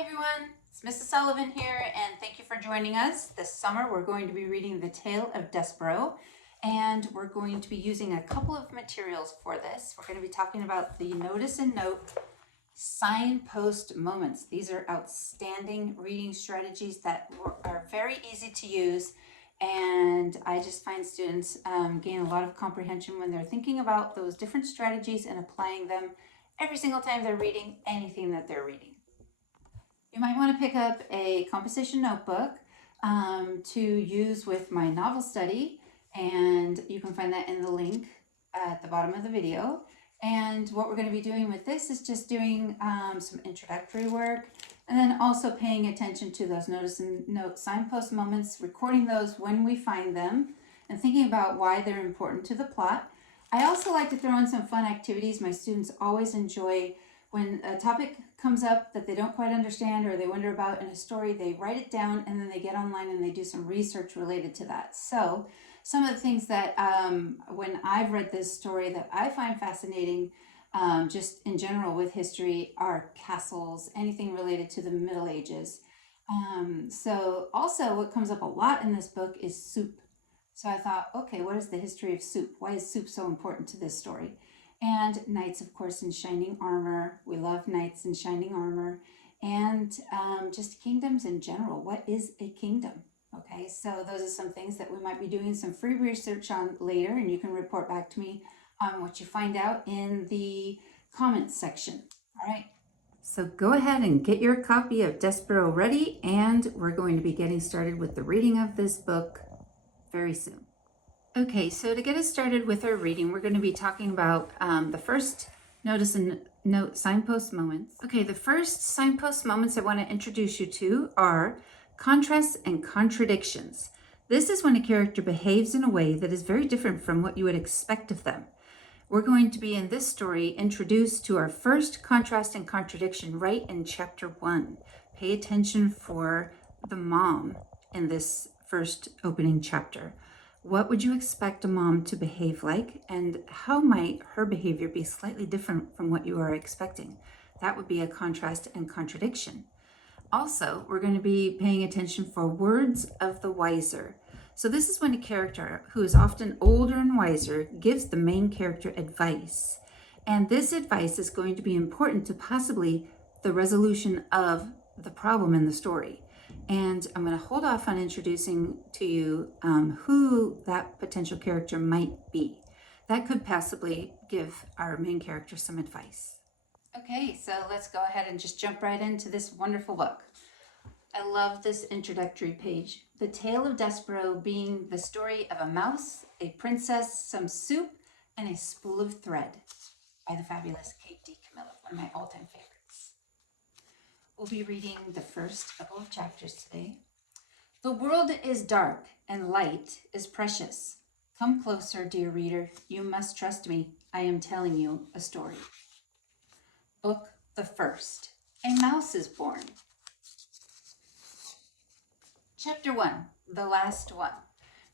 Hi everyone, it's Mrs. Sullivan here, and thank you for joining us. This summer we're going to be reading The Tale of Despereaux, and we're going to be using a couple of materials for this. We're going to be talking about the Notice and Note Signpost Moments. These are outstanding reading strategies that are very easy to use, and I just find students gain a lot of comprehension when they're thinking about those different strategies and applying them every single time they're reading anything that they're reading. You might want to pick up a composition notebook to use with my novel study, and you can find that in the link at the bottom of the video. And what we're going to be doing with this is just doing some introductory work, and then also paying attention to those Notice and Note signpost moments, recording those when we find them, and thinking about why they're important to the plot. I also like to throw in some fun activities. My students always enjoy when a topic comes up that they don't quite understand or they wonder about in a story, they write it down and then they get online and they do some research related to that. So some of the things that when I've read this story that I find fascinating just in general with history are castles, anything related to the Middle Ages. So also what comes up a lot in this book is soup. So I thought, okay, what is the history of soup? Why is soup so important to this story? And knights, of course, in shining armor. We love knights in shining armor. And just kingdoms in general. What is a kingdom? Okay, so those are some things that we might be doing some free research on later, and you can report back to me on what you find out in the comments section. All right, so go ahead and get your copy of Despereaux ready, and we're going to be getting started with the reading of this book very soon. Okay, so to get us started with our reading, we're going to be talking about the first Notice and Note signpost moments. Okay, the first signpost moments I want to introduce you to are contrasts and contradictions. This is when a character behaves in a way that is very different from what you would expect of them. We're going to be in this story introduced to our first contrast and contradiction right in chapter 1. Pay attention for the mom in this first opening chapter. What would you expect a mom to behave like, and how might her behavior be slightly different from what you are expecting? That would be a contrast and contradiction. Also, we're going to be paying attention for words of the wiser. So this is when a character who is often older and wiser gives the main character advice. And this advice is going to be important to possibly the resolution of the problem in the story. And I'm going to hold off on introducing to you who that potential character might be. That could possibly give our main character some advice. Okay, so let's go ahead and just jump right into this wonderful book. I love this introductory page. The Tale of Despereaux being the story of a mouse, a princess, some soup, and a spool of thread by the fabulous Kate D. Camillo, one of my all-time favorites. We'll be reading the first couple of chapters today. The world is dark and light is precious. Come closer, dear reader. You must trust me. I am telling you a story. Book the first. A mouse is born. Chapter 1, the last one.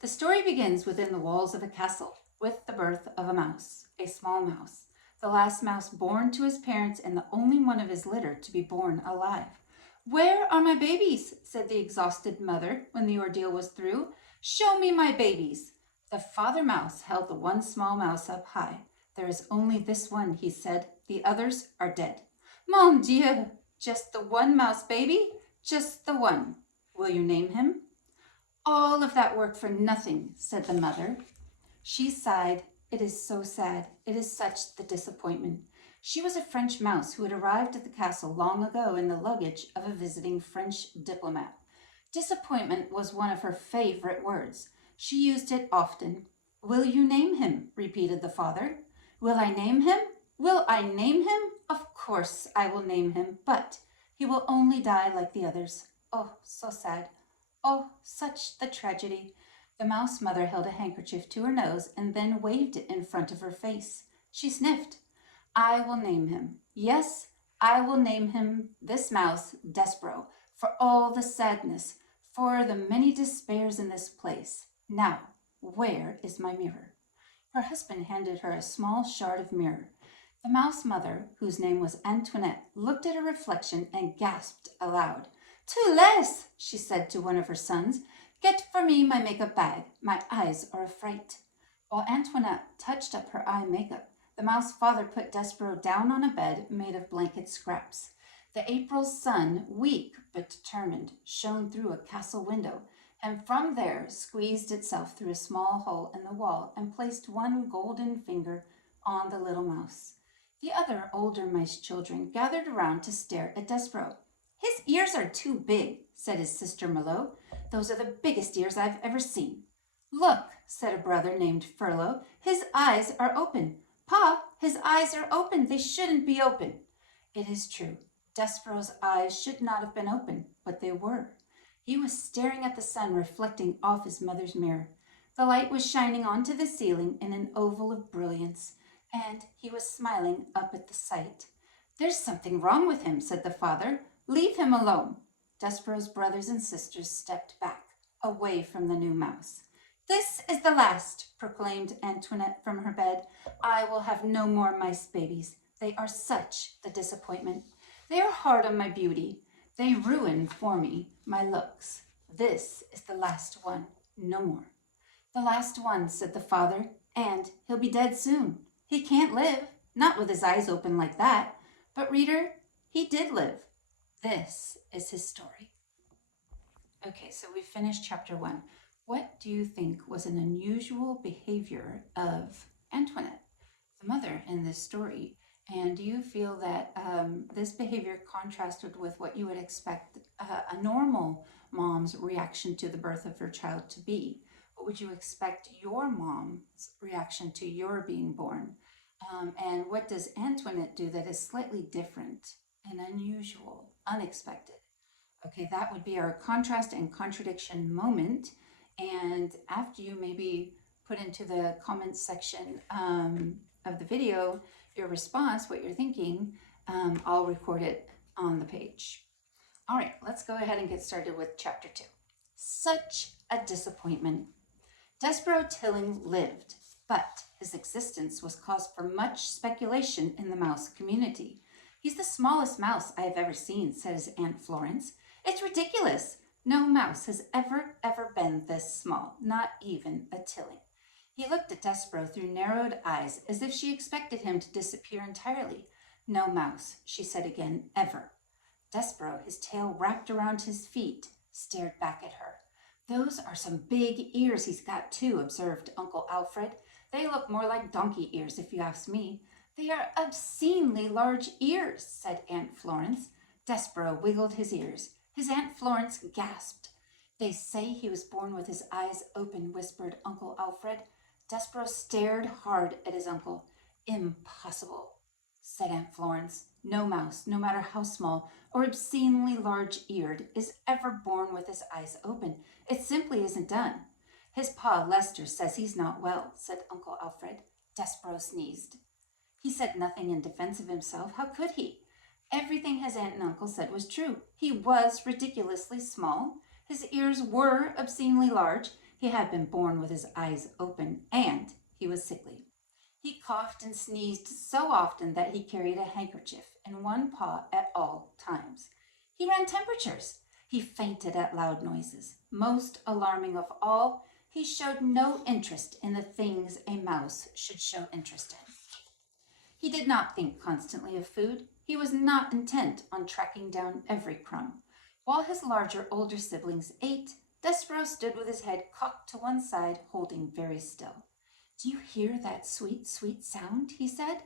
The story begins within the walls of a castle with the birth of a mouse, a small mouse. The last mouse born to his parents and the only one of his litter to be born alive. Where are my babies? Said the exhausted mother when the ordeal was through. Show me my babies. The father mouse held the one small mouse up high. There is only this one, he said. The others are dead. Mon Dieu! Just the one mouse baby? Just the one. Will you name him? All of that work for nothing, said the mother. She sighed. It is so sad. It is such the disappointment. She was a French mouse who had arrived at the castle long ago in the luggage of a visiting French diplomat. Disappointment was one of her favorite words. She used it often. Will you name him? Repeated the father. Will I name him? Will I name him? Of course I will name him, but he will only die like the others. Oh, so sad. Oh, such the tragedy. The mouse mother held a handkerchief to her nose and then waved it in front of her face. She sniffed. I will name him. Yes, I will name him, this mouse, Despereaux, for all the sadness, for the many despairs in this place. Now, where is my mirror? Her husband handed her a small shard of mirror. The mouse mother, whose name was Antoinette, looked at her reflection and gasped aloud. "Too less," she said to one of her sons. "Get for me my makeup bag. My eyes are a fright." While Antoinette touched up her eye makeup, the mouse father put Despereaux down on a bed made of blanket scraps. The April sun, weak but determined, shone through a castle window, and from there squeezed itself through a small hole in the wall and placed one golden finger on the little mouse. The other older mice children gathered around to stare at Despereaux. "His ears are too big," said his sister Malot. "Those are the biggest ears I've ever seen." "Look," said a brother named Furlough, "his eyes are open. Pa, his eyes are open. They shouldn't be open." It is true. Despereaux's eyes should not have been open, but they were. He was staring at the sun reflecting off his mother's mirror. The light was shining onto the ceiling in an oval of brilliance, and he was smiling up at the sight. "There's something wrong with him," said the father. "Leave him alone." Despereaux's brothers and sisters stepped back, away from the new mouse. "This is the last," proclaimed Antoinette from her bed. "I will have no more mice babies. They are such the disappointment. They are hard on my beauty. They ruin for me my looks. This is the last one. No more." "The last one," said the father, "and he'll be dead soon. He can't live, not with his eyes open like that." But reader, he did live. This is his story. Okay, so we finished chapter 1. What do you think was an unusual behavior of Antoinette, the mother in this story? And do you feel that this behavior contrasted with what you would expect a normal mom's reaction to the birth of her child to be? What would you expect your mom's reaction to your being born? And what does Antoinette do that is slightly different and unusual, unexpected? Okay, that would be our contrast and contradiction moment. And after you maybe put into the comments section of the video your response, what you're thinking, I'll record it on the page. All right, let's go ahead and get started with chapter 2. Such a disappointment. Despereaux Tilling lived, but his existence was cause for much speculation in the mouse community. "He's the smallest mouse I have ever seen," said his Aunt Florence. "It's ridiculous. No mouse has ever been this small, not even a Tilling." He looked at Despereaux through narrowed eyes as if she expected him to disappear entirely. "No mouse," she said again, "ever." Despereaux, his tail wrapped around his feet, stared back at her. "Those are some big ears he's got too," observed Uncle Alfred. "They look more like donkey ears if you ask me." "They are obscenely large ears," said Aunt Florence. Despereaux wiggled his ears. His Aunt Florence gasped. "They say he was born with his eyes open," whispered Uncle Alfred. Despereaux stared hard at his uncle. "Impossible," said Aunt Florence. "No mouse, no matter how small or obscenely large-eared, is ever born with his eyes open. It simply isn't done." "His pa, Lester, says he's not well," said Uncle Alfred. Despereaux sneezed. He said nothing in defense of himself. How could he? Everything his aunt and uncle said was true. He was ridiculously small. His ears were obscenely large. He had been born with his eyes open, and he was sickly. He coughed and sneezed so often that he carried a handkerchief in one paw at all times. He ran temperatures. He fainted at loud noises. Most alarming of all, he showed no interest in the things a mouse should show interest in. He did not think constantly of food. He was not intent on tracking down every crumb. While his larger, older siblings ate, Despereaux stood with his head cocked to one side, holding very still. "Do you hear that sweet, sweet sound?" he said.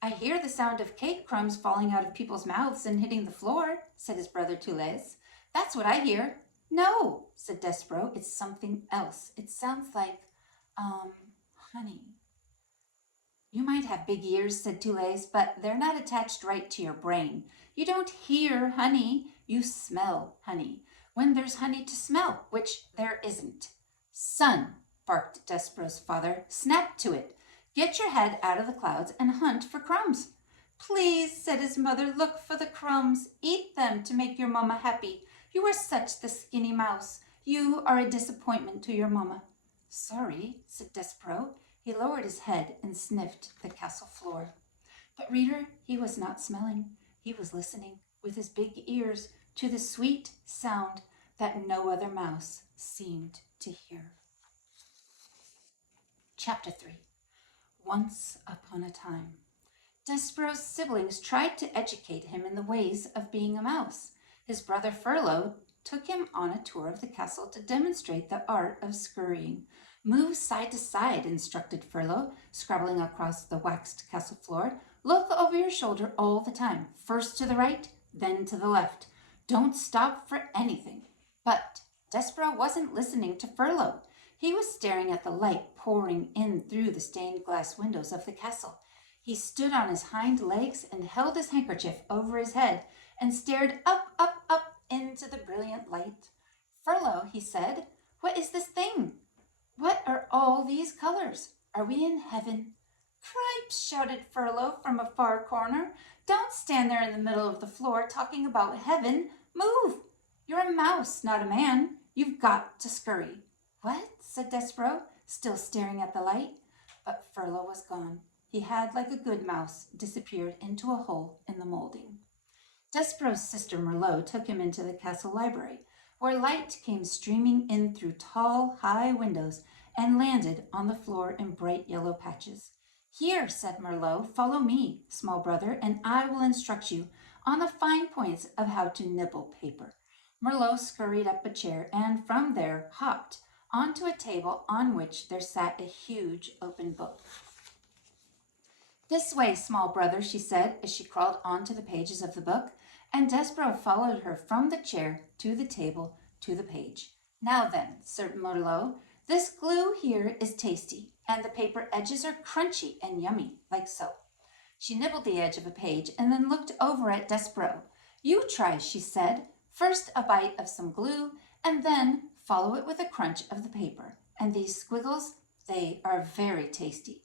"I hear the sound of cake crumbs falling out of people's mouths and hitting the floor," said his brother Toulouse. "That's what I hear." "No," said Despereaux, "it's something else. It sounds like, honey." "You might have big ears," said Toulouse, "but they're not attached right to your brain. You don't hear honey, you smell honey. When there's honey to smell, which there isn't." "Son," barked Despereaux's father, "snap to it. Get your head out of the clouds and hunt for crumbs." "Please," said his mother, "look for the crumbs. Eat them to make your mamma happy. You are such the skinny mouse. You are a disappointment to your mamma." "Sorry," said Despereaux. He lowered his head and sniffed the castle floor. But reader, he was not smelling. He was listening with his big ears to the sweet sound that no other mouse seemed to hear. Chapter 3. Once upon a time. Despereaux's siblings tried to educate him in the ways of being a mouse. His brother Furlough took him on a tour of the castle to demonstrate the art of scurrying. Move side to side, instructed Furlough, scrabbling across the waxed castle floor. Look over your shoulder all the time, first to the right, then to the left. Don't stop for anything. But Despereaux wasn't listening to Furlough. He was staring at the light pouring in through the stained glass windows of the castle. He stood on his hind legs and held his handkerchief over his head and stared up, up, up into the brilliant light. Furlough, he said, what is this thing? What are all these colors? Are we in heaven? Cripes, shouted Furlough from a far corner. Don't stand there in the middle of the floor talking about heaven. Move! You're a mouse, not a man. You've got to scurry. What? Said Despereaux, still staring at the light. But Furlough was gone. He had, like a good mouse, disappeared into a hole in the molding. Despereaux's sister Merlot took him into the castle library, where light came streaming in through tall, high windows and landed on the floor in bright yellow patches. Here, said Merlot, follow me, small brother, and I will instruct you on the fine points of how to nibble paper. Merlot scurried up a chair and from there hopped onto a table on which there sat a huge open book. This way, small brother, she said as she crawled onto the pages of the book, and Despereaux followed her from the chair to the table to the page. Now then, said Merlot, this glue here is tasty, and the paper edges are crunchy and yummy, like so. She nibbled the edge of a page and then looked over at Despereaux. You try, she said. First a bite of some glue, and then follow it with a crunch of the paper. And these squiggles, they are very tasty.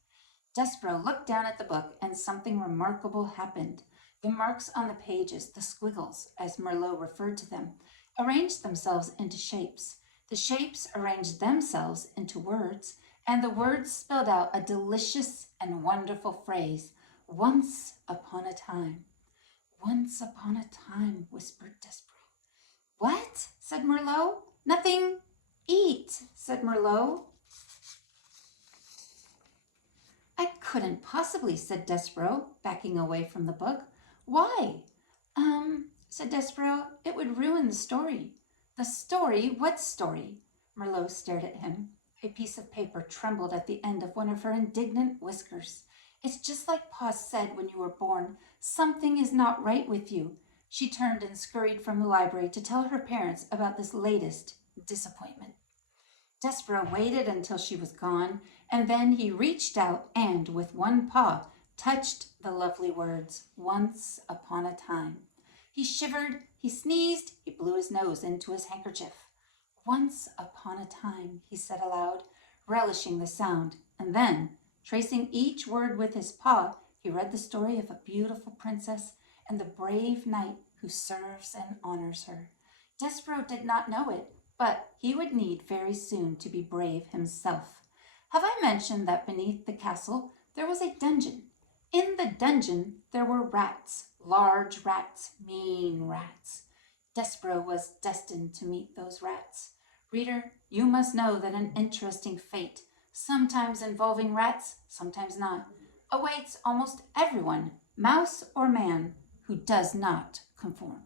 Despereaux looked down at the book, and something remarkable happened. The marks on the pages, the squiggles, as Merlot referred to them, arranged themselves into shapes. The shapes arranged themselves into words, and the words spelled out a delicious and wonderful phrase, once upon a time. Once upon a time, whispered Despereaux. What? Said Merlot. Nothing. Eat, said Merlot. I couldn't possibly, said Despereaux, backing away from the book. Why? Said Despereaux, it would ruin the story. The story? What story? Merlot stared at him. A piece of paper trembled at the end of one of her indignant whiskers. It's just like Pa said when you were born. Something is not right with you. She turned and scurried from the library to tell her parents about this latest disappointment. Despereaux waited until she was gone, and then he reached out and, with one paw, touched the lovely words, once upon a time. He shivered, he sneezed, he blew his nose into his handkerchief. Once upon a time, he said aloud, relishing the sound, and then, tracing each word with his paw, he read the story of a beautiful princess and the brave knight who serves and honors her. Despereaux did not know it, but he would need very soon to be brave himself. Have I mentioned that beneath the castle there was a dungeon? In the dungeon there were rats, large rats, mean rats. Despereaux was destined to meet those rats. Reader, you must know that an interesting fate, sometimes involving rats, sometimes not, awaits almost everyone, mouse or man, who does not conform.